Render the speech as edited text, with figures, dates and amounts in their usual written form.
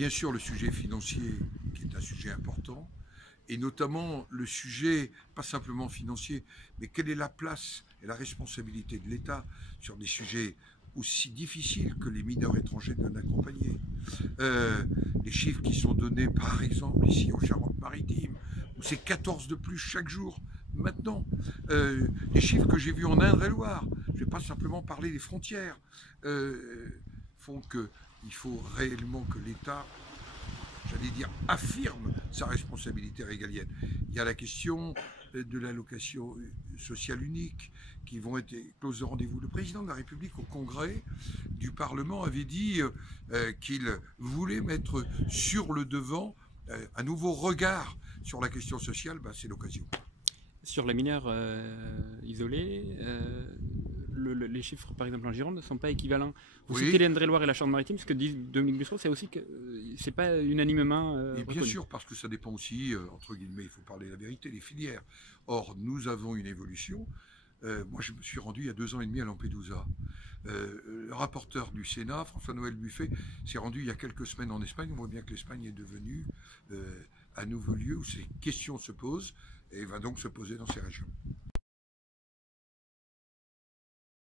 bien sûr le sujet financier, qui est un sujet important, et notamment le sujet, pas simplement financier, mais quelle est la place et la responsabilité de l'État sur des sujets aussi difficiles que les mineurs étrangers non accompagnés. Les chiffres qui sont donnés, par exemple, ici en Charente-Maritime, où c'est 14 de plus chaque jour, maintenant. Les chiffres que j'ai vus en Indre-et-Loire, je ne vais pas simplement parler des frontières, font qu'il faut réellement que l'État, j'allais dire, affirme sa responsabilité régalienne. Il y a la question de l'allocation sociale unique qui vont être clauses de rendez-vous. Le président de la République au congrès du Parlement avait dit qu'il voulait mettre sur le devant un nouveau regard sur la question sociale. Ben, c'est l'occasion. Sur les mineurs isolés, les chiffres, par exemple en Gironde, ne sont pas équivalents. Vous citez l'Indre-et-Loire et la Charente-Maritime, ce que dit Dominique Bussereau, c'est aussi que c'est pas unanimement et bien reconnu. sûr, parce que ça dépend aussi, entre guillemets, il faut parler la vérité, des filières. Or, nous avons une évolution. Moi, je me suis rendu il y a 2 ans et demi à Lampedusa. Le rapporteur du Sénat, François-Noël Buffet, s'est rendu il y a quelques semaines en Espagne. On voit bien que l'Espagne est devenue un nouveau lieu où ces questions se posent et va donc se poser dans ces régions.